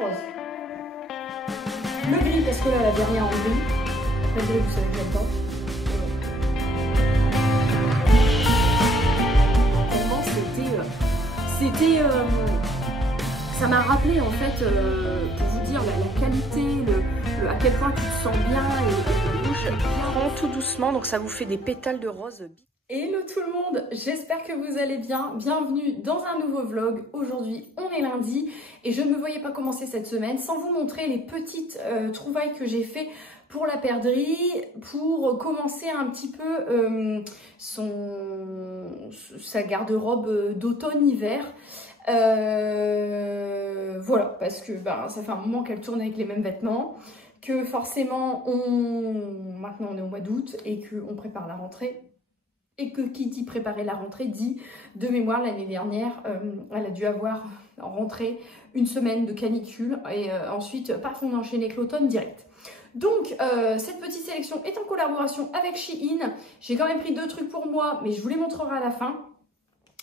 rose. Le gris parce que là, elle avait rien en gris. Le gris, vous savez que j'adore. Vraiment, ça m'a rappelé en fait, pour vous dire la qualité, à quel point tu te sens bien et rouge. Prends tout doucement, donc ça vous fait des pétales de rose. Hello tout le monde, j'espère que vous allez bien. Bienvenue dans un nouveau vlog. Aujourd'hui, on est lundi et je ne me voyais pas commencer cette semaine sans vous montrer les petites trouvailles que j'ai fait pour la perdrix, pour commencer un petit peu sa garde-robe d'automne-hiver. Voilà, parce que ça fait un moment qu'elle tourne avec les mêmes vêtements, que forcément maintenant on est au mois d'août et qu'on prépare la rentrée. Et que qui dit préparer la rentrée dit, de mémoire, l'année dernière, elle a dû avoir en rentrée une semaine de canicule et ensuite, paf, on a enchaîné avec l'automne direct. Donc, cette petite sélection est en collaboration avec Shein. J'ai quand même pris 2 trucs pour moi, mais je vous les montrerai à la fin.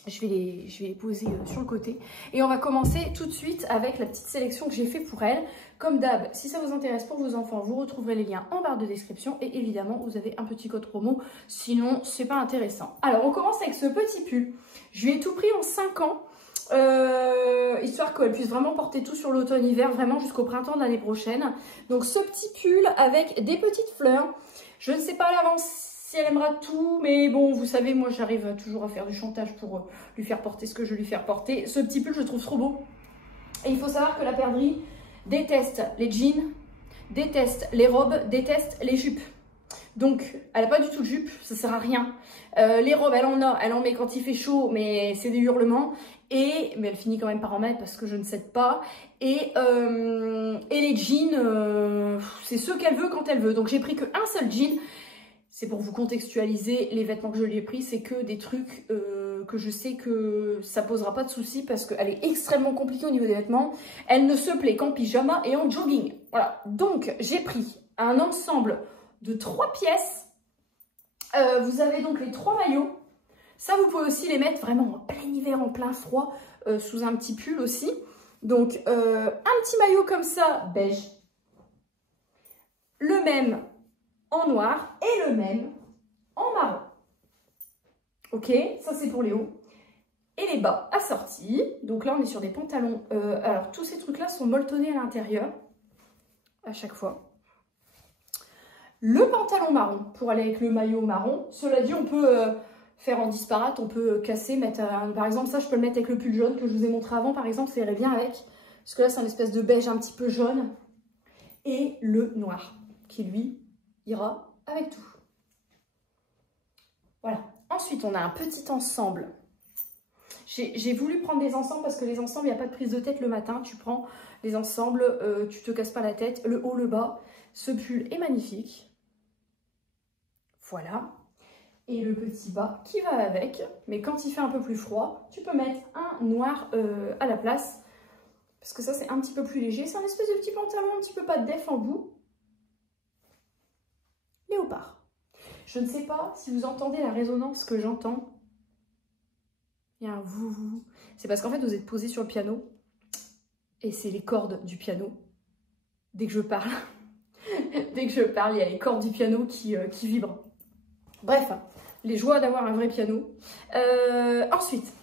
Je vais les poser sur le côté. Et on va commencer tout de suite avec la petite sélection que j'ai fait pour elle. Comme d'hab, si ça vous intéresse pour vos enfants, vous retrouverez les liens en barre de description. Et évidemment, vous avez un petit code promo. Sinon, c'est pas intéressant. Alors, on commence avec ce petit pull. Je lui ai tout pris en 5 ans. Histoire qu'elle puisse vraiment porter tout sur l'automne-hiver, vraiment jusqu'au printemps de l'année prochaine. Donc, ce petit pull avec des petites fleurs. Je ne sais pas à l'avance si elle aimera tout, mais bon, vous savez, moi j'arrive toujours à faire du chantage pour lui faire porter ce que je veux lui faire porter. Ce petit pull, je le trouve trop beau. Et il faut savoir que la perdrix déteste les jeans, déteste les robes, déteste les jupes. Donc, elle n'a pas du tout de jupe, ça sert à rien. Les robes, elle en met quand il fait chaud, mais c'est des hurlements. Mais elle finit quand même par en mettre parce que je ne cède pas. Et les jeans, c'est ceux qu'elle veut quand elle veut. Donc, j'ai pris qu'un seul jean. C'est pour vous contextualiser, les vêtements que je lui ai pris, c'est que des trucs que je sais que ça posera pas de soucis parce qu'elle est extrêmement compliquée au niveau des vêtements. Elle ne se plaît qu'en pyjama et en jogging. Voilà, donc j'ai pris un ensemble de 3 pièces. Vous avez donc les 3 maillots. Ça, vous pouvez aussi les mettre vraiment en plein hiver, en plein froid, sous un petit pull aussi. Donc, un petit maillot comme ça, beige. Le même en noir et le même en marron. Ok, ça c'est pour les hauts. Et les bas assortis. Donc là on est sur des pantalons. Alors tous ces trucs là sont molletonnés à l'intérieur. À chaque fois. Le pantalon marron pour aller avec le maillot marron. Cela dit, on peut faire en disparate. On peut casser, mettre par exemple ça je peux le mettre avec le pull jaune que je vous ai montré avant. Par exemple, ça irait bien avec. Parce que là c'est une espèce de beige un petit peu jaune. Et le noir qui lui ira avec tout. Voilà. Ensuite, on a un petit ensemble. J'ai voulu prendre des ensembles parce que les ensembles, il n'y a pas de prise de tête le matin. Tu prends les ensembles, tu te casses pas la tête, le haut, le bas. Ce pull est magnifique. Voilà. Et le petit bas qui va avec. Mais quand il fait un peu plus froid, tu peux mettre un noir à la place. Parce que ça, c'est un petit peu plus léger. C'est un espèce de petit pantalon, un petit peu pas de def en bout. Léopard. Je ne sais pas si vous entendez la résonance que j'entends. Il y a un vous. C'est parce qu'en fait, vous êtes posé sur le piano. Et c'est les cordes du piano. Dès que je parle, il y a les cordes du piano qui vibrent. Bref, les joies d'avoir un vrai piano. Ensuite,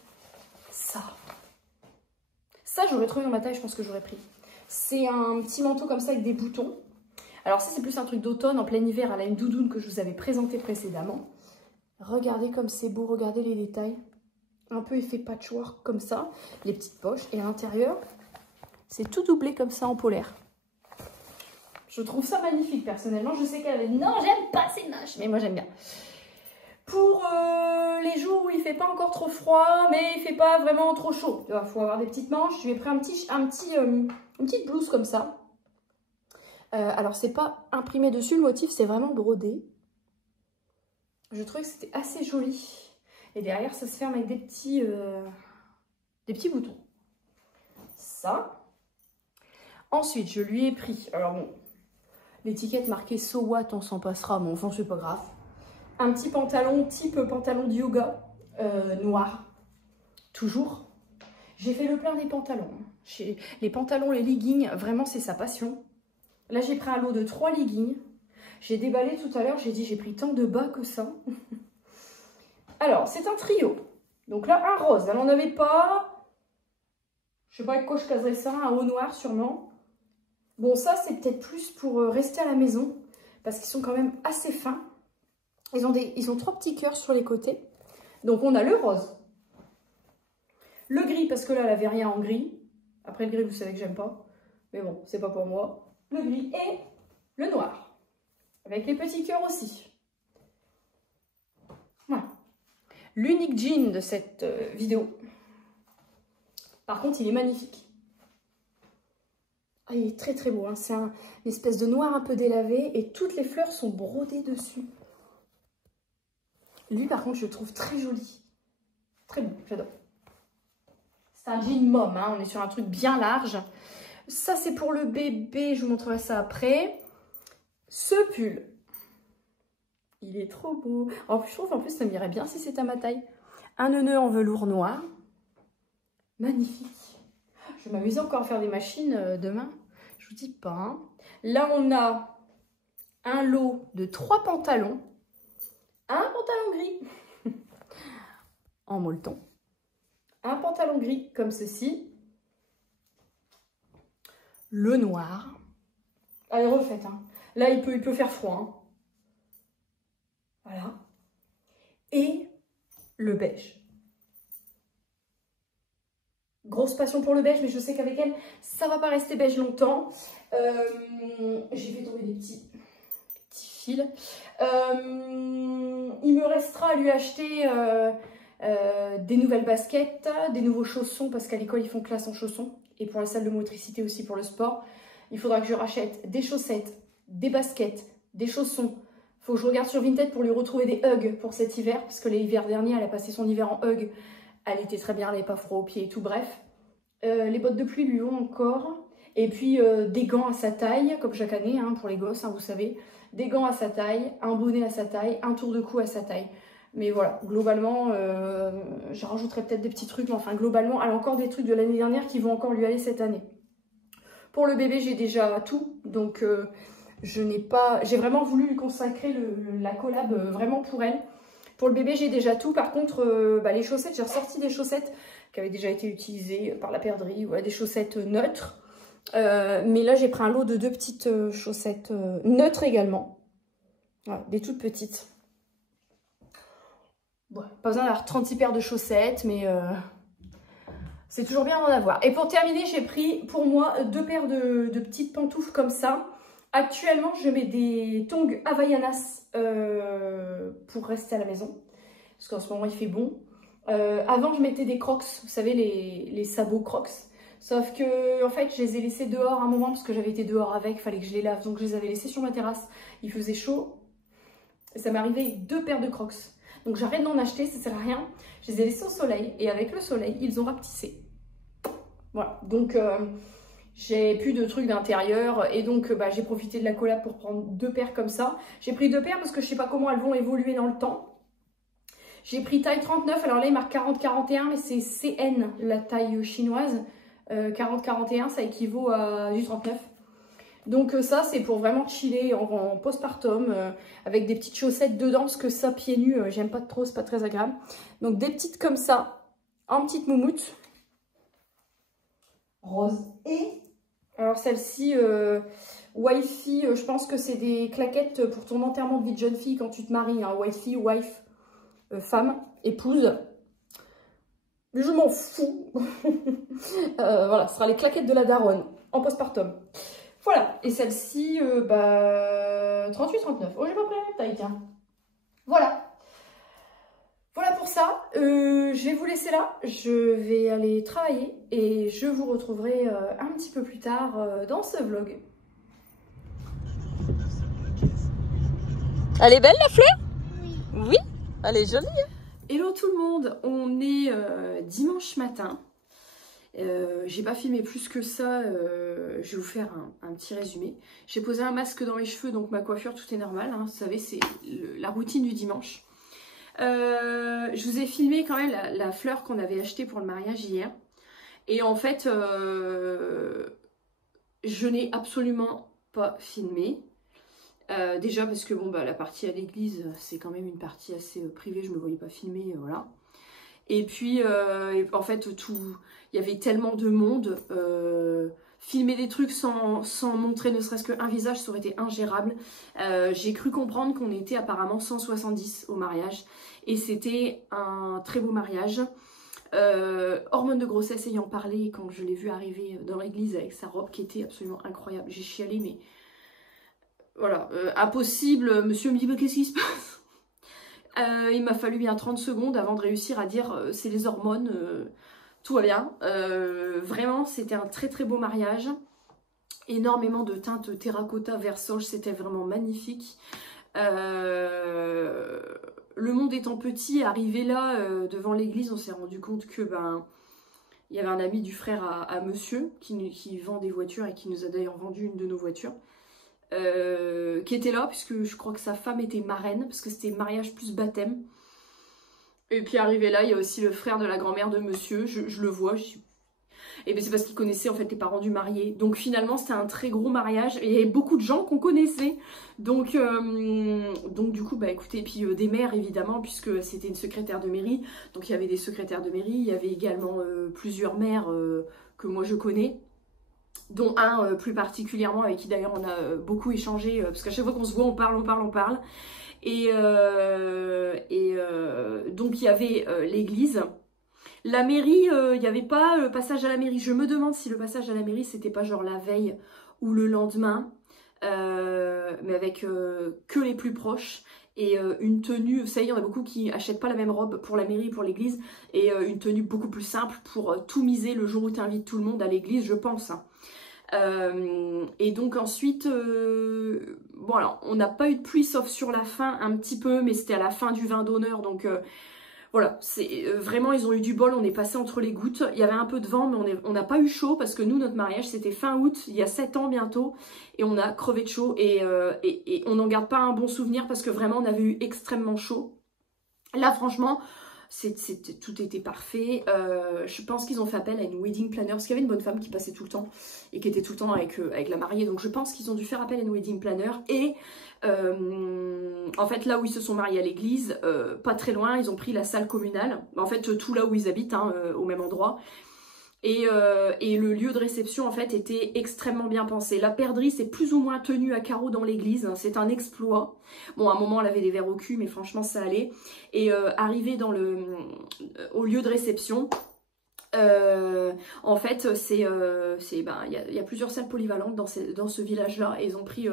ça. Ça, j'aurais trouvé dans ma taille, je pense que j'aurais pris. C'est un petit manteau comme ça avec des boutons. Alors ça, c'est plus un truc d'automne, en plein hiver, elle a une doudoune que je vous avais présentée précédemment. Regardez comme c'est beau, regardez les détails. Un peu effet patchwork comme ça, les petites poches. Et à l'intérieur, c'est tout doublé comme ça en polaire. Je trouve ça magnifique, personnellement. Je sais qu'elle avait dit non, j'aime pas, c'est moche. Mais moi, j'aime bien. Pour les jours où il fait pas encore trop froid, mais il fait pas vraiment trop chaud. Il faut avoir des petites manches. Je lui ai pris une petite blouse comme ça. Alors, c'est pas imprimé dessus, le motif, c'est vraiment brodé. Je trouvais que c'était assez joli. Et derrière, ça se ferme avec des petits boutons. Ça. Ensuite, je lui ai pris, alors bon, l'étiquette marquée So What, on s'en passera, mais enfin, c'est pas grave. Un petit pantalon, type pantalon de yoga, noir. Toujours. J'ai fait le plein des pantalons. Les pantalons, les leggings, vraiment c'est sa passion. Là j'ai pris un lot de 3 leggings. J'ai déballé tout à l'heure, j'ai dit j'ai pris tant de bas que ça. Alors c'est un trio. Donc là un rose, elle n'en avait pas. Je sais pas avec quoi je caserais ça, un haut noir sûrement. Bon ça c'est peut-être plus pour rester à la maison. Parce qu'ils sont quand même assez fins. Ils ont 3 petits cœurs sur les côtés. Donc on a le rose. Le gris, parce que là, elle n'avait rien en gris. Après, le gris, vous savez que j'aime pas. Mais bon, c'est pas pour moi. Le gris et le noir. Avec les petits cœurs aussi. Voilà. L'unique jean de cette vidéo. Par contre, il est magnifique. Ah, il est très très beau. Hein. C'est une espèce de noir un peu délavé. Et toutes les fleurs sont brodées dessus. Lui, par contre, je le trouve très joli. Très beau, j'adore. C'est un jean mom, hein. On est sur un truc bien large. Ça, c'est pour le bébé. Je vous montrerai ça après. Ce pull, il est trop beau. Je trouve en plus, ça m'irait bien si c'était à ma taille. Un nœud en velours noir. Magnifique. Je vais m'amuser encore à faire des machines demain. Je vous dis pas. Hein. Là, on a un lot de 3 pantalons. Un pantalon gris en molleton. Un pantalon gris comme ceci. Le noir. Allez, refaites. Hein. Là, il peut faire froid. Hein. Voilà. Et le beige. Grosse passion pour le beige, mais je sais qu'avec elle, ça va pas rester beige longtemps. J'ai fait tomber des petits fils. Il me restera à lui acheter des nouvelles baskets, des nouveaux chaussons, parce qu'à l'école, ils font classe en chaussons. Et pour la salle de motricité aussi, pour le sport. Il faudra que je rachète des chaussettes, des baskets, des chaussons. Il faut que je regarde sur Vinted pour lui retrouver des Ugg pour cet hiver, parce que l'hiver dernier, elle a passé son hiver en Ugg. Elle était très bien, elle n'avait pas froid aux pieds et tout, bref. Les bottes de pluie lui vont encore. Et puis des gants à sa taille, comme chaque année, hein, pour les gosses, hein, vous savez. Des gants à sa taille, un bonnet à sa taille, un tour de cou à sa taille. Mais voilà, globalement, je rajouterai peut-être des petits trucs, mais enfin, globalement, elle a encore des trucs de l'année dernière qui vont encore lui aller cette année. Pour le bébé, j'ai déjà tout, donc j'ai vraiment voulu lui consacrer la collab vraiment pour elle. Pour le bébé, j'ai déjà tout. Par contre, les chaussettes, j'ai ressorti des chaussettes qui avaient déjà été utilisées par la perdrix, voilà, des chaussettes neutres. Mais là, j'ai pris un lot de 2 petites chaussettes neutres également. Voilà, des toutes petites. Bon, pas besoin d'avoir 36 paires de chaussettes, mais c'est toujours bien d'en avoir. Et pour terminer, j'ai pris pour moi 2 paires de petites pantoufles comme ça. Actuellement, je mets des tongs Havaianas pour rester à la maison. Parce qu'en ce moment, il fait bon. Avant, je mettais des crocs, vous savez, les sabots crocs. Sauf que, en fait, je les ai laissés dehors un moment parce que j'avais été dehors avec, il fallait que je les lave. Donc, je les avais laissés sur ma terrasse. Il faisait chaud. Et ça m'est arrivé avec 2 paires de crocs. Donc, j'arrête d'en acheter, ça sert à rien. Je les ai laissés au soleil. Et avec le soleil, ils ont rapetissé. Voilà. Donc, j'ai plus de trucs d'intérieur. Et donc, j'ai profité de la collab pour prendre 2 paires comme ça. J'ai pris 2 paires parce que je sais pas comment elles vont évoluer dans le temps. J'ai pris taille 39, alors là il marque 40-41, mais c'est CN, la taille chinoise. 40-41, ça équivaut à du 39. Donc ça, c'est pour vraiment chiller en postpartum, avec des petites chaussettes dedans, parce que ça, pieds nus, j'aime pas trop, c'est pas très agréable. Donc des petites comme ça, en petite moumoute. Rose. Et alors celle-ci, Wifey, je pense que c'est des claquettes pour ton enterrement de vie de jeune fille quand tu te maries, hein, Wifey, wife. Femme, épouse, je m'en fous. Voilà, ce sera les claquettes de la daronne en postpartum. Voilà, et celle-ci, 38-39. Oh, j'ai pas pris la même taille, tiens. Voilà. Voilà pour ça. Je vais vous laisser là. Je vais aller travailler et je vous retrouverai un petit peu plus tard dans ce vlog. Elle est belle la fleur? Oui. Oui. Elle est jolie. Hein. Hello tout le monde, on est dimanche matin. J'ai pas filmé plus que ça, je vais vous faire un petit résumé. J'ai posé un masque dans mes cheveux, donc ma coiffure, tout est normal. Hein, vous savez, c'est la routine du dimanche. Je vous ai filmé quand même la fleur qu'on avait achetée pour le mariage hier. Et en fait, je n'ai absolument pas filmé. Déjà parce que bon, bah, la partie à l'église, c'est quand même une partie assez privée, je ne me voyais pas filmer, voilà. Et puis, en fait, il y avait tellement de monde. Filmer des trucs sans montrer ne serait-ce qu'un visage, ça aurait été ingérable. J'ai cru comprendre qu'on était apparemment 170 au mariage. Et c'était un très beau mariage. Hormones de grossesse ayant parlé, quand je l'ai vu arriver dans l'église avec sa robe qui était absolument incroyable. J'ai chialé, mais voilà, impossible. Monsieur me dit, mais qu'est-ce qui se passe? Il m'a fallu bien 30 secondes avant de réussir à dire c'est les hormones, tout va bien. Vraiment, c'était un très très beau mariage. Énormément de teintes terracotta, vert sauge, c'était vraiment magnifique. Le monde étant petit, arrivé là, devant l'église, on s'est rendu compte que il y avait un ami du frère à monsieur qui vend des voitures et qui nous a d'ailleurs vendu une de nos voitures. Qui était là, puisque je crois que sa femme était marraine, parce que c'était mariage plus baptême. Et puis arrivé là, il y a aussi le frère de la grand-mère de monsieur, je le vois, et bien c'est parce qu'il connaissait en fait les parents du marié. Donc finalement c'était un très gros mariage, et il y avait beaucoup de gens qu'on connaissait. Donc du coup, bah écoutez, et puis des maires évidemment, puisque c'était une secrétaire de mairie. Donc il y avait des secrétaires de mairie, il y avait également plusieurs maires que moi je connais. Dont un plus particulièrement, avec qui d'ailleurs on a beaucoup échangé, parce qu'à chaque fois qu'on se voit on parle. Et donc il y avait l'église. La mairie, il n'y avait pas le passage à la mairie. Je me demande si le passage à la mairie c'était pas genre la veille ou le lendemain, mais avec que les plus proches. Et une tenue, vous savez, il y en a beaucoup qui achètent pas la même robe pour la mairie, pour l'église, et une tenue beaucoup plus simple pour tout miser le jour où tu invites tout le monde à l'église, je pense. Et donc ensuite, bon alors, on n'a pas eu de pluie sauf sur la fin un petit peu, mais c'était à la fin du vin d'honneur, donc voilà, c'est vraiment ils ont eu du bol, on est passé entre les gouttes, il y avait un peu de vent, mais on n'a pas eu chaud, parce que nous, notre mariage, c'était fin août, il y a 7 ans bientôt, et on a crevé de chaud, et on n'en garde pas un bon souvenir, parce que vraiment, on avait eu extrêmement chaud. Là, franchement, tout était parfait. Je pense qu'ils ont fait appel à une wedding planner, parce qu'il y avait une bonne femme qui passait tout le temps, et qui était tout le temps avec la mariée, donc je pense qu'ils ont dû faire appel à une wedding planner, et en fait là où ils se sont mariés à l'église, pas très loin, ils ont pris la salle communale, en fait tout là où ils habitent, hein, au même endroit. Et le lieu de réception en fait était extrêmement bien pensé. La perdrix c'est plus ou moins tenue à carreaux dans l'église, hein, c'est un exploit. Bon, à un moment elle avait des verres au cul, mais franchement ça allait. Et arrivé au lieu de réception, en fait il y a plusieurs salles polyvalentes dans ce village là, et ils ont pris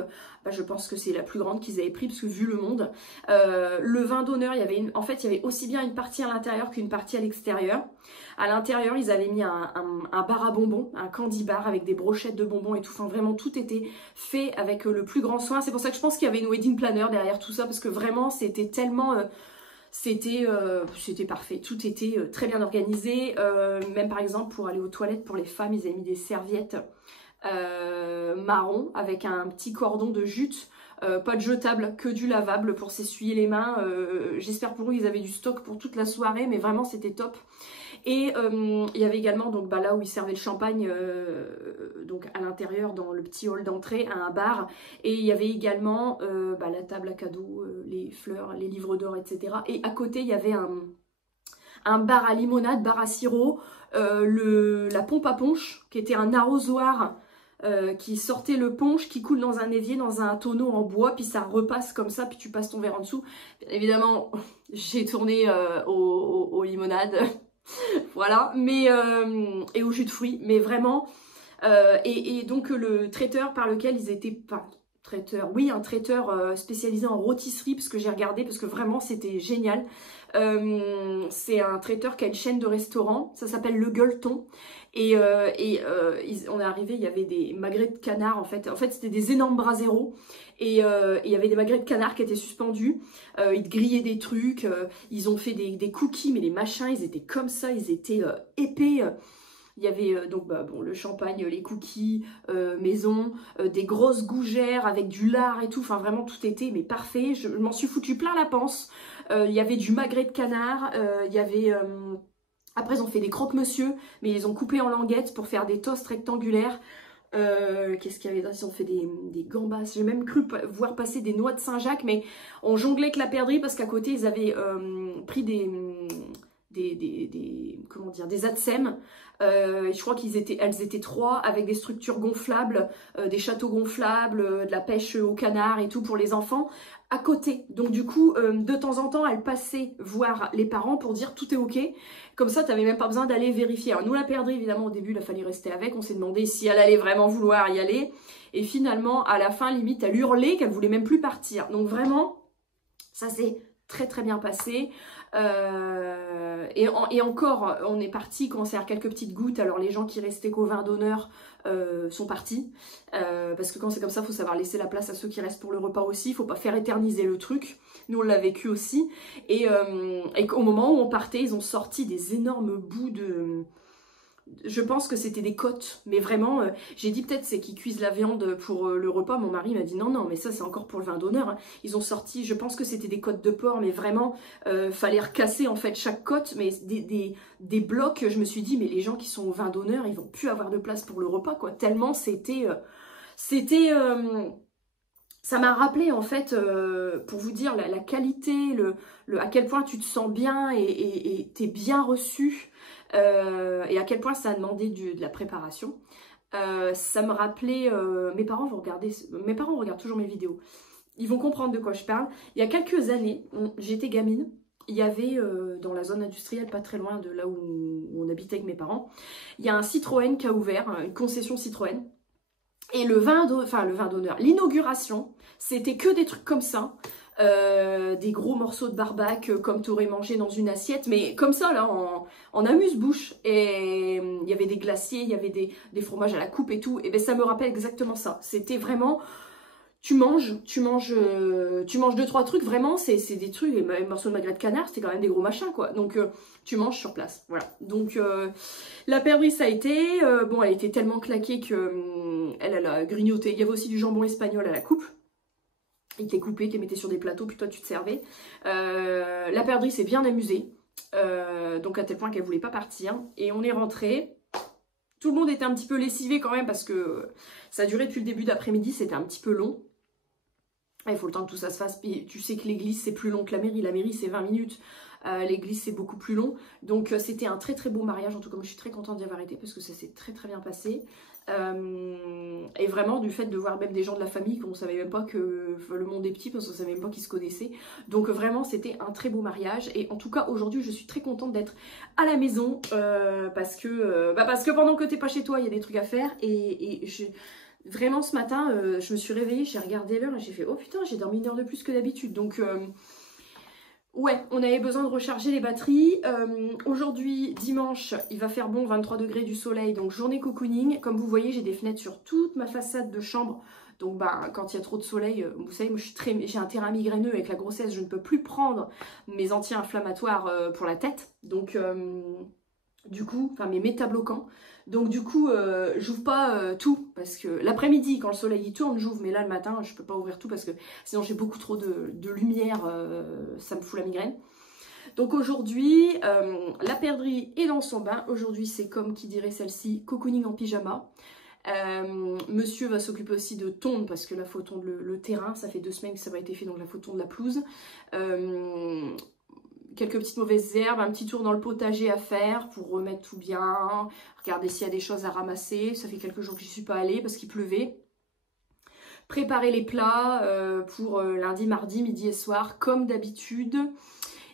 je pense que c'est la plus grande qu'ils avaient pris, parce que vu le monde, le vin d'honneur, en fait il y avait aussi bien une partie à l'intérieur qu'une partie à l'extérieur. À l'intérieur ils avaient mis un bar à bonbons, un candy bar avec des brochettes de bonbons et tout, enfin vraiment tout était fait avec le plus grand soin. C'est pour ça que je pense qu'il y avait une wedding planner derrière tout ça, parce que vraiment c'était tellement c'était parfait, tout était très bien organisé. Même par exemple pour aller aux toilettes pour les femmes, ils avaient mis des serviettes marron avec un petit cordon de jute, pas de jetable, que du lavable pour s'essuyer les mains. J'espère pour eux ils avaient du stock pour toute la soirée, mais vraiment c'était top. Et il y avait également donc là où ils servaient le champagne, donc à l'intérieur dans le petit hall d'entrée, à un bar. Et il y avait également la table à cadeaux, les fleurs, les livres d'or, etc. Et à côté il y avait un bar à limonade, bar à sirop, la pompe à punch qui était un arrosoir qui sortait le punch qui coule dans un évier, dans un tonneau en bois, puis ça repasse comme ça, puis tu passes ton verre en dessous. Bien évidemment j'ai tourné aux limonades. Voilà, mais et au jus de fruits, mais vraiment et donc le traiteur par lequel ils étaient, un traiteur spécialisé en rôtisserie, parce que j'ai regardé, parce que vraiment c'était génial. C'est un traiteur qui a une chaîne de restaurants, ça s'appelle Le Gueuleton, et on est arrivé, il y avait des magrets de canard, en fait c'était des énormes braseros, et il y avait des magrets de canard qui étaient suspendus, ils grillaient des trucs, ils ont fait des cookies, mais les machins ils étaient comme ça, ils étaient épais. Il y avait le champagne, les cookies maison, des grosses gougères avec du lard et tout, enfin vraiment tout était mais parfait. Je m'en suis foutu plein la panse. Il y avait du magret de canard, il y avait Après, ils ont fait des croque-monsieur, mais ils ont coupé en languettes pour faire des toasts rectangulaires. Qu'est-ce qu'il y avait? Ils ont fait des gambas. J'ai même cru voir passer des noix de Saint-Jacques, mais on jonglait avec la perdrix parce qu'à côté, ils avaient pris comment dire, des atsem. Je crois elles étaient 3 avec des structures gonflables, des châteaux gonflables, de la pêche au canard et tout pour les enfants à côté. Donc du coup, de temps en temps, elles passaient voir les parents pour dire tout est ok. Comme ça, tu n'avais même pas besoin d'aller vérifier. Alors nous, la perdrix, évidemment, au début, il a fallu rester avec. On s'est demandé si elle allait vraiment vouloir y aller. Et finalement, à la fin, limite, elle hurlait qu'elle voulait même plus partir. Donc vraiment, ça s'est très très bien passé. Et encore, on est parti, commencer à faire quelques petites gouttes. Alors les gens qui restaient qu'au vin d'honneur sont partis. Parce que quand c'est comme ça, il faut savoir laisser la place à ceux qui restent pour le repas aussi. Il ne faut pas faire éterniser le truc. Nous, on l'a vécu aussi. Et au moment où on partait, ils ont sorti des énormes bouts de... Je pense que c'était des côtes, mais vraiment, j'ai dit peut-être c'est qu'ils cuisent la viande pour le repas. Mon mari m'a dit non, non, mais ça c'est encore pour le vin d'honneur. Hein. Ils ont sorti, je pense que c'était des côtes de porc, mais vraiment, fallait recasser en fait chaque côte, mais des blocs. Je me suis dit, mais les gens qui sont au vin d'honneur, ils vont plus avoir de place pour le repas, quoi. Tellement c'était... ça m'a rappelé en fait, pour vous dire la qualité, à quel point tu te sens bien et t'es bien reçu. Et à quel point ça a demandé de la préparation. Ça me rappelait... mes parents regardent toujours mes vidéos. Ils vont comprendre de quoi je parle. Il y a quelques années, j'étais gamine. Il y avait dans la zone industrielle, pas très loin de là où on habitait avec mes parents, il y a un Citroën qui a ouvert, une concession Citroën. Et le vin d'honneur, l'inauguration, c'était que des trucs comme ça. Des gros morceaux de barbac comme tu aurais mangé dans une assiette, mais comme ça là en amuse-bouche. Et il y avait des glaciers, il y avait des fromages à la coupe et tout, et ben ça me rappelle exactement ça. C'était vraiment, tu manges 2-3 trucs, vraiment c'est des trucs, les morceaux de magret de canard c'était quand même des gros machins quoi, donc tu manges sur place, voilà. Donc la perdrix ça a été, bon elle était tellement claquée que elle a grignoté. Il y avait aussi du jambon espagnol à la coupe. Il t'est coupé, il te mettait sur des plateaux, puis toi tu te servais. La perdrix s'est bien amusée, donc à tel point qu'elle voulait pas partir. Et on est rentré. Tout le monde était un petit peu lessivé quand même parce que ça a duré depuis le début d'après-midi, c'était un petit peu long. Il faut le temps que tout ça se fasse. Puis tu sais que l'église c'est plus long que la mairie. La mairie c'est 20 minutes. L'église c'est beaucoup plus long. Donc c'était un très très beau mariage. En tout cas, moi je suis très contente d'y avoir été parce que ça s'est très très bien passé. Et vraiment du fait de voir même des gens de la famille qu'on savait même pas que le monde est petit parce qu'on savait même pas qu'ils se connaissaient. Donc vraiment c'était un très beau mariage. Et en tout cas aujourd'hui je suis très contente d'être à la maison parce que pendant que t'es pas chez toi il y a des trucs à faire. Et vraiment ce matin je me suis réveillée, j'ai regardé l'heure et j'ai fait oh putain j'ai dormi 1 heure de plus que d'habitude. Donc ouais, on avait besoin de recharger les batteries. Aujourd'hui, dimanche, il va faire bon, 23 degrés du soleil, donc journée cocooning. Comme vous voyez, j'ai des fenêtres sur toute ma façade de chambre. Donc bah, quand il y a trop de soleil, vous savez, moi j'ai un terrain migraineux avec la grossesse, je ne peux plus prendre mes anti-inflammatoires pour la tête. Donc du coup, enfin mes métabloquants. Donc du coup, j'ouvre pas tout parce que l'après-midi, quand le soleil il tourne, j'ouvre. Mais là, le matin, je peux pas ouvrir tout parce que sinon j'ai beaucoup trop de lumière, ça me fout la migraine. Donc aujourd'hui, la perdrix est dans son bain. Aujourd'hui, c'est comme qui dirait celle-ci, cocooning en pyjama. Monsieur va s'occuper aussi de tondre parce que là, faut tondre le terrain. Ça fait 2 semaines que ça n'a pas été fait, donc là, faut tondre la pelouse. Quelques petites mauvaises herbes, un petit tour dans le potager à faire pour remettre tout bien, regarder s'il y a des choses à ramasser. Ça fait quelques jours que j'y suis pas allée parce qu'il pleuvait. Préparer les plats pour lundi, mardi, midi et soir comme d'habitude.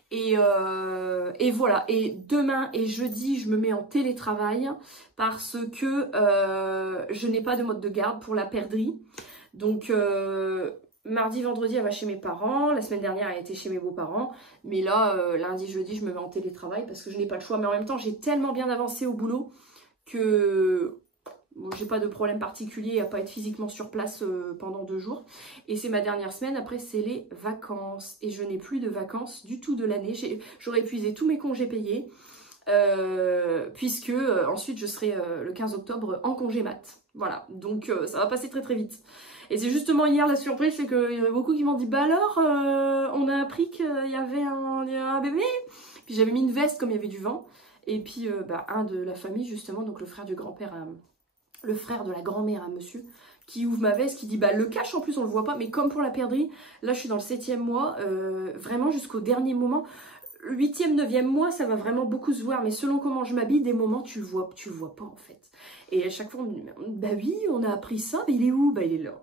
Et voilà. Et demain et jeudi, je me mets en télétravail parce que je n'ai pas de mode de garde pour la perdrix. Donc mardi, vendredi, elle va chez mes parents. La semaine dernière, elle était chez mes beaux-parents. Mais là, lundi, jeudi, je me mets en télétravail parce que je n'ai pas le choix. Mais en même temps, j'ai tellement bien avancé au boulot que bon, j'ai pas de problème particulier à pas être physiquement sur place pendant 2 jours. Et c'est ma dernière semaine. Après, c'est les vacances. Et je n'ai plus de vacances du tout de l'année. J'aurais épuisé tous mes congés payés. Puisque ensuite, je serai le 15 octobre en congé mat. Voilà. Donc, ça va passer très très vite. Et c'est justement hier la surprise, c'est qu'il y en a beaucoup qui m'ont dit bah alors, on a appris qu'il y avait un bébé. Puis j'avais mis une veste comme il y avait du vent. Et puis un de la famille justement, donc le frère du grand-père, le frère de la grand-mère à monsieur, qui ouvre ma veste, qui dit bah le cache en plus on le voit pas, mais comme pour la perdrix, là je suis dans le 7e mois, vraiment jusqu'au dernier moment. 8e, 9e mois, ça va vraiment beaucoup se voir, mais selon comment je m'habille, des moments tu le vois pas en fait. Et à chaque fois on me dit bah oui, on a appris ça, mais il est où? Bah il est là,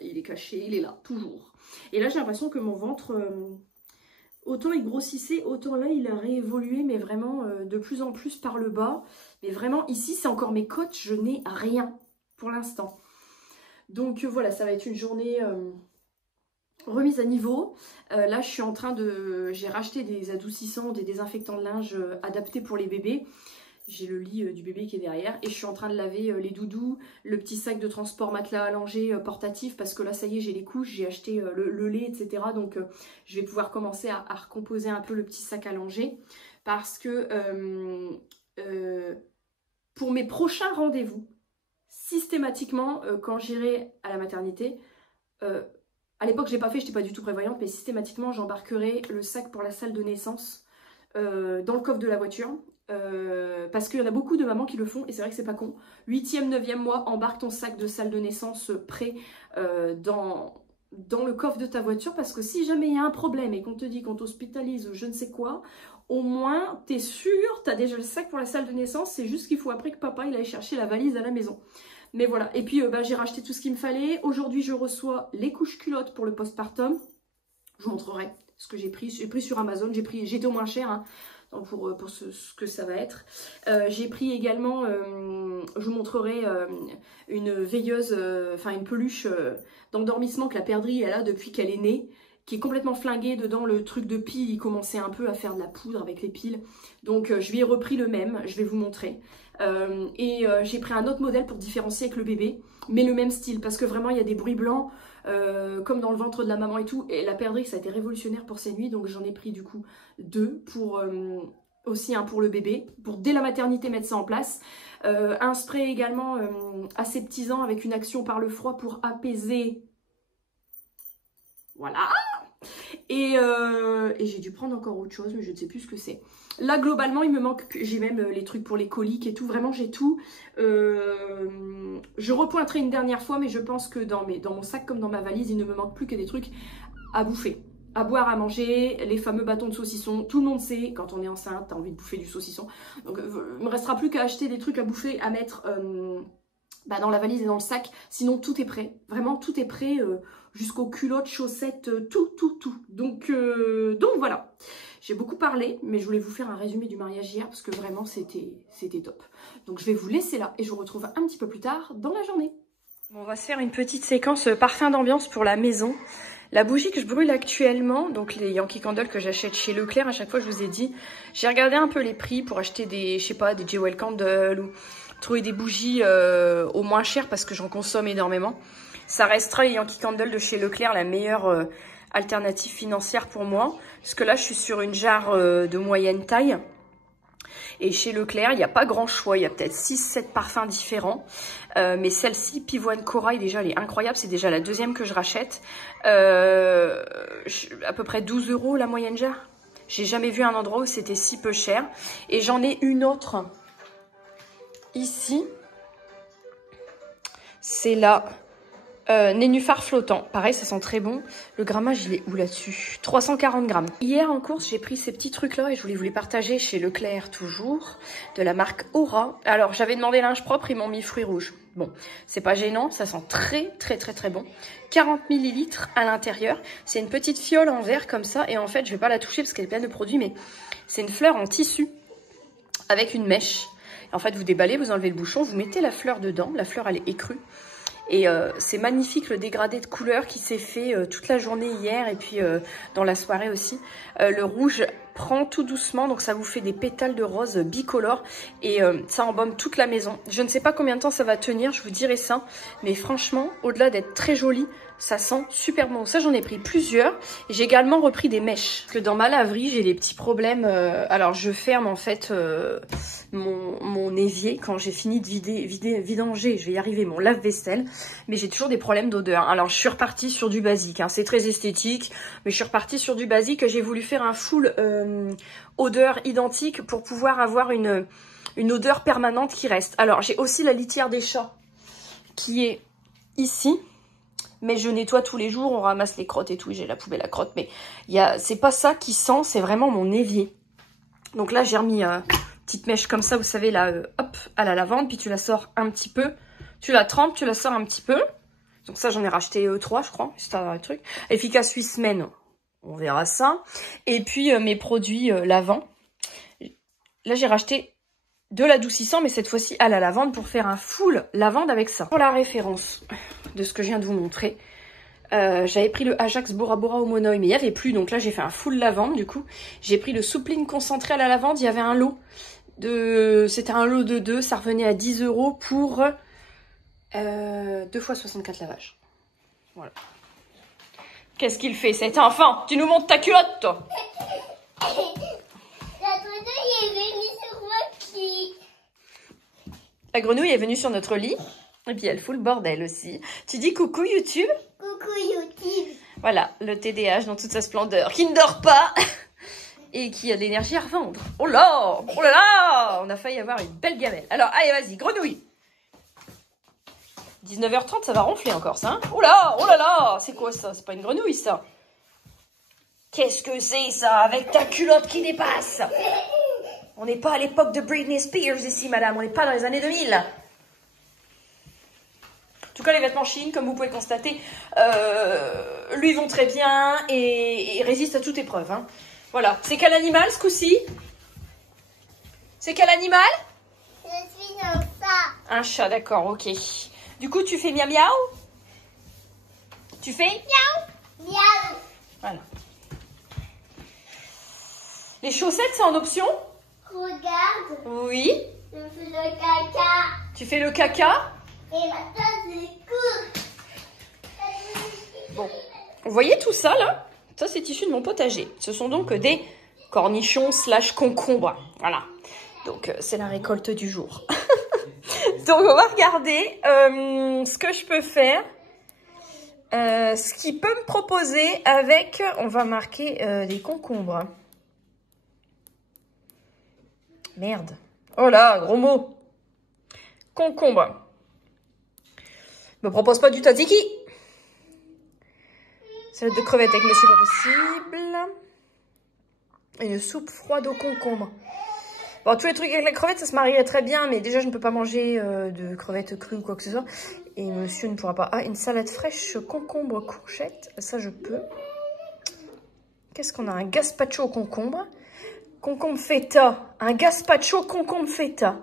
il est caché, il est là, toujours. Et là j'ai l'impression que mon ventre, autant il grossissait, autant là il a réévolué, mais vraiment de plus en plus par le bas. Mais vraiment ici c'est encore mes côtes, je n'ai rien pour l'instant. Donc voilà, ça va être une journée remise à niveau. Là je suis en train de... J'ai racheté des adoucissants, des désinfectants de linge adaptés pour les bébés. J'ai le lit du bébé qui est derrière et je suis en train de laver les doudous, le petit sac de transport matelas allongé portatif parce que là ça y est j'ai les couches, j'ai acheté le lait etc. Donc je vais pouvoir commencer à recomposer un peu le petit sac allongé parce que pour mes prochains rendez-vous, systématiquement quand j'irai à la maternité, à l'époque je l'ai pas fait, j'étais pas du tout prévoyante, mais systématiquement j'embarquerai le sac pour la salle de naissance dans le coffre de la voiture. Parce qu'il y en a beaucoup de mamans qui le font et c'est vrai que c'est pas con. 8e, 9e mois, embarque ton sac de salle de naissance prêt dans le coffre de ta voiture parce que si jamais il y a un problème et qu'on te dit qu'on t'hospitalise ou je ne sais quoi, au moins t'es sûr, t'as déjà le sac pour la salle de naissance, c'est juste qu'il faut après que papa il aille chercher la valise à la maison. Mais voilà, et puis j'ai racheté tout ce qu'il me fallait. Aujourd'hui je reçois les couches culottes pour le postpartum. Je vous montrerai ce que j'ai pris sur Amazon, j'ai été au moins cher hein. Pour ce que ça va être. J'ai pris également, je vous montrerai une veilleuse, une peluche d'endormissement que la perdrix elle a depuis qu'elle est née, qui est complètement flinguée. Dedans le truc de pile, il commençait un peu à faire de la poudre avec les piles. Donc je lui ai repris le même, je vais vous montrer. J'ai pris un autre modèle pour différencier avec le bébé, mais le même style, parce que vraiment il y a des bruits blancs, comme dans le ventre de la maman et tout, et la perdrix ça a été révolutionnaire pour ces nuits, donc j'en ai pris du coup 2 pour aussi un pour le bébé, pour dès la maternité mettre ça en place. Un spray également aseptisant avec une action par le froid pour apaiser. Voilà. Et j'ai dû prendre encore autre chose, mais je ne sais plus ce que c'est. Là, globalement, il me manque... J'ai même les trucs pour les coliques et tout. Vraiment, j'ai tout. Je repointerai une dernière fois, mais je pense que dans mon sac comme dans ma valise, il ne me manque plus que des trucs à bouffer. À boire, à manger, les fameux bâtons de saucisson. Tout le monde sait, quand on est enceinte, t'as envie de bouffer du saucisson. Donc, il me restera plus qu'à acheter des trucs à bouffer, à mettre dans la valise et dans le sac. Sinon, tout est prêt. Vraiment, tout est prêt. Jusqu'aux culottes, chaussettes, tout. Donc voilà. J'ai beaucoup parlé, mais je voulais vous faire un résumé du mariage hier parce que vraiment c'était top. Donc je vais vous laisser là et je vous retrouve un petit peu plus tard dans la journée. Bon, on va se faire une petite séquence parfum d'ambiance pour la maison. La bougie que je brûle actuellement, donc les Yankee Candle que j'achète chez Leclerc, à chaque fois je vous ai dit, j'ai regardé un peu les prix pour acheter des, je sais pas, des Jewel Candle ou trouver des bougies au moins cher parce que j'en consomme énormément. Ça restera les Yankee Candle de chez Leclerc la meilleure alternative financière pour moi. Parce que là, je suis sur une jarre de moyenne taille. Et chez Leclerc, il n'y a pas grand choix. Il y a peut-être 6-7 parfums différents. Mais celle-ci, Pivoine Corail, déjà, elle est incroyable. C'est déjà la deuxième que je rachète. À peu près 12 € la moyenne jarre. J'ai jamais vu un endroit où c'était si peu cher. Et j'en ai une autre ici. C'est la... nénuphar flottant, pareil ça sent très bon. Le grammage il est où là-dessus? 340 grammes. Hier en course j'ai pris ces petits trucs là et je voulais vous les partager chez Leclerc toujours, de la marque Aura. Alors j'avais demandé linge propre, ils m'ont mis fruits rouges. Bon, c'est pas gênant, ça sent très bon. 40 ml à l'intérieur. C'est une petite fiole en verre comme ça et en fait je vais pas la toucher parce qu'elle est pleine de produits, mais c'est une fleur en tissu avec une mèche. En fait vous déballez, vous enlevez le bouchon, vous mettez la fleur dedans, la fleur elle est écrue. Et c'est magnifique le dégradé de couleurs qui s'est fait toute la journée hier et puis dans la soirée aussi. Le rouge prend tout doucement, donc ça vous fait des pétales de rose bicolores et ça embaume toute la maison. Je ne sais pas combien de temps ça va tenir, je vous dirai ça, mais franchement, au-delà d'être très joli, Ça sent super bon. Ça, j'en ai pris plusieurs. J'ai également repris des mèches. Parce que dans ma laverie, j'ai des petits problèmes. Alors, je ferme en fait mon évier quand j'ai fini de vidanger. Je vais y arriver, mon lave-vaisselle. Mais j'ai toujours des problèmes d'odeur. Alors, je suis repartie sur du basique. Hein. C'est très esthétique. Mais je suis repartie sur du basique. J'ai voulu faire un full odeur identique pour pouvoir avoir une odeur permanente qui reste. Alors, j'ai aussi la litière des chats qui est ici. Mais je nettoie tous les jours, on ramasse les crottes et tout, j'ai la poubelle à crottes. Mais c'est pas ça qui sent, c'est vraiment mon évier. Donc là, j'ai remis une petite mèche comme ça, vous savez, là, hop, à la lavande. Puis tu la sors un petit peu, tu la trempes, tu la sors un petit peu. Donc ça, j'en ai racheté 3, je crois, c'est un truc. Efficace 8 semaines, on verra ça. Et puis mes produits lavants. Là, j'ai racheté de l'adoucissant, mais cette fois-ci à la lavande pour faire un full lavande avec ça. Pour la référence de ce que je viens de vous montrer, j'avais pris le Ajax Bora Bora au Monoï, mais il n'y avait plus, donc là j'ai fait un full lavande du coup. J'ai pris le Soupline concentré à la lavande, il y avait un lot c'était un lot de 2, ça revenait à 10 € pour 2 fois 64 lavages. Voilà. Qu'est-ce qu'il fait cet enfant? Tu nous montres ta culotte, toi? La grenouille est venue sur notre lit. Et puis elle fout le bordel aussi. Tu dis coucou YouTube? Coucou YouTube. Voilà, le TDAH dans toute sa splendeur, qui ne dort pas et qui a de l'énergie à revendre. Oh là là, on a failli avoir une belle gamelle. Alors, allez, vas-y, grenouille. 19h30, ça va ronfler encore, ça. Hein? Oh là là, c'est quoi ça? C'est pas une grenouille, ça. Qu'est-ce que c'est, ça, avec ta culotte qui dépasse? On n'est pas à l'époque de Britney Spears ici, madame. On n'est pas dans les années 2000. En tout cas, les vêtements Shein, comme vous pouvez le constater, lui vont très bien et résistent à toute épreuve. Hein. Voilà. C'est quel animal, ce coup-ci? C'est quel animal? Je suis un chat. Un chat, d'accord, ok. Du coup, tu fais miaou miaou? Tu fais Miaou. Miaou. Voilà. Les chaussettes, c'est en option? Regarde. Oui. Je fais le caca. Tu fais le caca? Et maintenant, je cours. Bon. Vous voyez tout ça, là? Ça, c'est issu de mon potager. Ce sont donc des cornichons / concombres. Voilà. Donc, c'est la récolte du jour. Donc, on va regarder ce que je peux faire. Ce qu'il peut me proposer avec... On va marquer des concombres. Merde. Oh là, gros mot. Concombre. Me propose pas du tzatziki. Salade de crevettes avec monsieur pas possible. Et une soupe froide au concombre. Bon, tous les trucs avec la crevette, ça se marierait très bien, mais déjà, je ne peux pas manger de crevettes crues ou quoi que ce soit. Et monsieur ne pourra pas. Ah, une salade fraîche, concombre, courgette. Ça, je peux. Qu'est-ce qu'on a? Un gazpacho au concombre. Concombre feta. Un gazpacho concombre feta.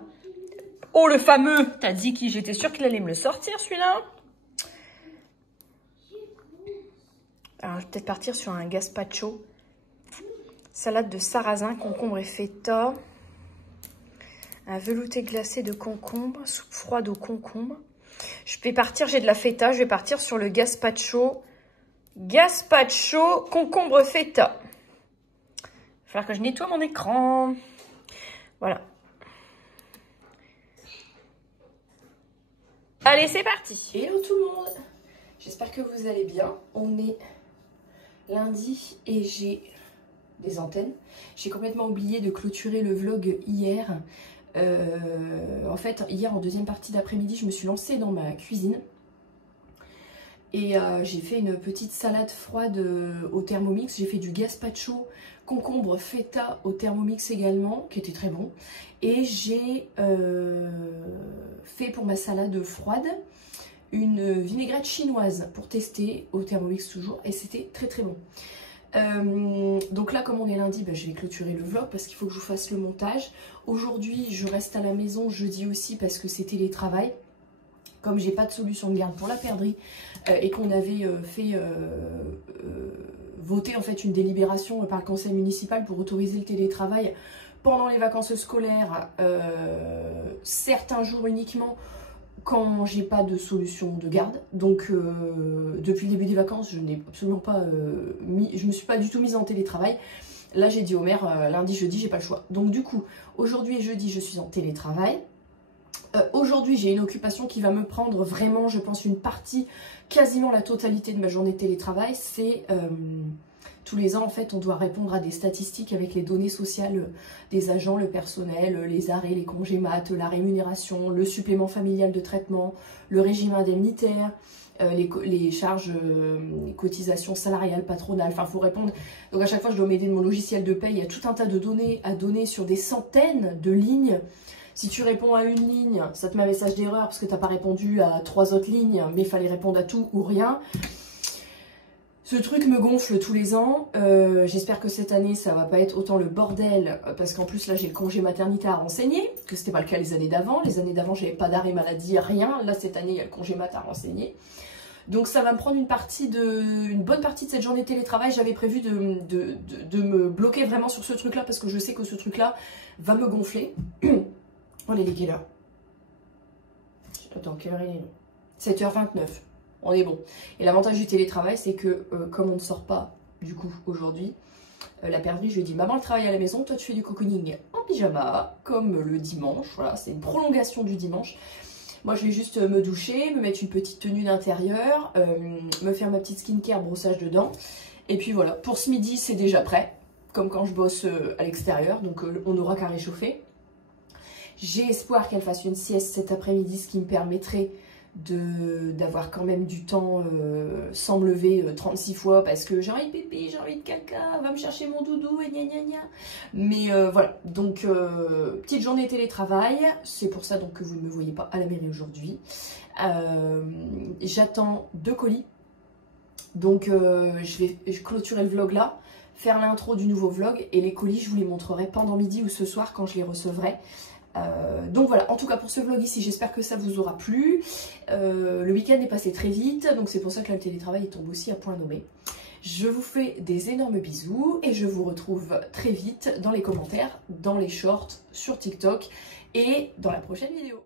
Oh, le fameux tzatziki. J'étais sûre qu'il allait me le sortir, celui-là. Alors, je vais peut-être partir sur un gazpacho. Salade de sarrasin, concombre et feta. Un velouté glacé de concombre. Soupe froide au concombre. Je vais partir, j'ai de la feta. Je vais partir sur le gazpacho. Gazpacho, concombre feta. Il va falloir que je nettoie mon écran. Voilà. Allez, c'est parti. Hello tout le monde. J'espère que vous allez bien. On est lundi et j'ai des antennes. J'ai complètement oublié de clôturer le vlog hier. En fait, hier en deuxième partie d'après-midi, je me suis lancée dans ma cuisine. Et j'ai fait une petite salade froide au Thermomix. J'ai fait du gazpacho, concombre, feta au Thermomix également, qui était très bon. Et j'ai fait pour ma salade froide une vinaigrette chinoise pour tester au Thermomix toujours. Et c'était très très bon. Donc là, comme on est lundi, je vais clôturer le vlog parce qu'il faut que je vous fasse le montage. Aujourd'hui, je reste à la maison jeudi aussi parce que c'est télétravail. Comme j'ai pas de solution de garde pour la perdrix et qu'on avait fait voter en fait une délibération par le conseil municipal pour autoriser le télétravail pendant les vacances scolaires, certains jours uniquement, quand j'ai pas de solution de garde. Donc depuis le début des vacances, je n'ai absolument pas je me suis pas du tout mise en télétravail. Là j'ai dit au maire lundi, jeudi, j'ai pas le choix. Donc du coup, aujourd'hui et jeudi, je suis en télétravail. Aujourd'hui j'ai une occupation qui va me prendre vraiment, je pense, une partie, quasiment la totalité de ma journée de télétravail. C'est tous les ans en fait on doit répondre à des statistiques avec les données sociales des agents, le personnel, les arrêts, les congés mat, la rémunération, le supplément familial de traitement, le régime indemnitaire, les charges, les cotisations salariales, patronales, enfin il faut répondre. Donc à chaque fois je dois m'aider de mon logiciel de paye, il y a tout un tas de données à donner sur des centaines de lignes. Si tu réponds à une ligne, ça te met un message d'erreur parce que tu n'as pas répondu à 3 autres lignes, mais il fallait répondre à tout ou rien. Ce truc me gonfle tous les ans. J'espère que cette année, ça va pas être autant le bordel, parce qu'en plus là, j'ai le congé maternité à renseigner, que c'était pas le cas les années d'avant. Les années d'avant, j'avais pas d'arrêt maladie, rien. Là, cette année, il y a le congé mat à renseigner. Donc ça va me prendre une bonne partie de cette journée de télétravail. J'avais prévu de me bloquer vraiment sur ce truc-là, parce que je sais que ce truc-là va me gonfler. Oh, il est quelle heure? Attends, quelle heure il est? 7h29. On est bon. Et l'avantage du télétravail, c'est que comme on ne sort pas, du coup, aujourd'hui, la père de nuit, je lui ai dit, maman, elle travaille à la maison, toi tu fais du cocooning en pyjama, comme le dimanche. Voilà, c'est une prolongation du dimanche. Moi, je vais juste me doucher, me mettre une petite tenue d'intérieur, me faire ma petite skincare, brossage de dents. Et puis voilà, pour ce midi, c'est déjà prêt, comme quand je bosse à l'extérieur, donc on n'aura qu'à réchauffer. J'ai espoir qu'elle fasse une sieste cet après-midi, ce qui me permettrait d'avoir quand même du temps sans me lever 36 fois parce que j'ai envie de pipi, j'ai envie de caca, va me chercher mon doudou et gna gna gna. Mais voilà, donc petite journée télétravail, c'est pour ça donc que vous ne me voyez pas à la mairie aujourd'hui. J'attends 2 colis, donc je vais clôturer le vlog là, faire l'intro du nouveau vlog et les colis je vous les montrerai pendant midi ou ce soir quand je les recevrai. Donc voilà, en tout cas pour ce vlog ici, j'espère que ça vous aura plu. Le week-end est passé très vite, donc c'est pour ça que là, le télétravail tombe aussi à point nommé. Je vous fais des énormes bisous et je vous retrouve très vite dans les commentaires, dans les shorts, sur TikTok et dans la prochaine vidéo.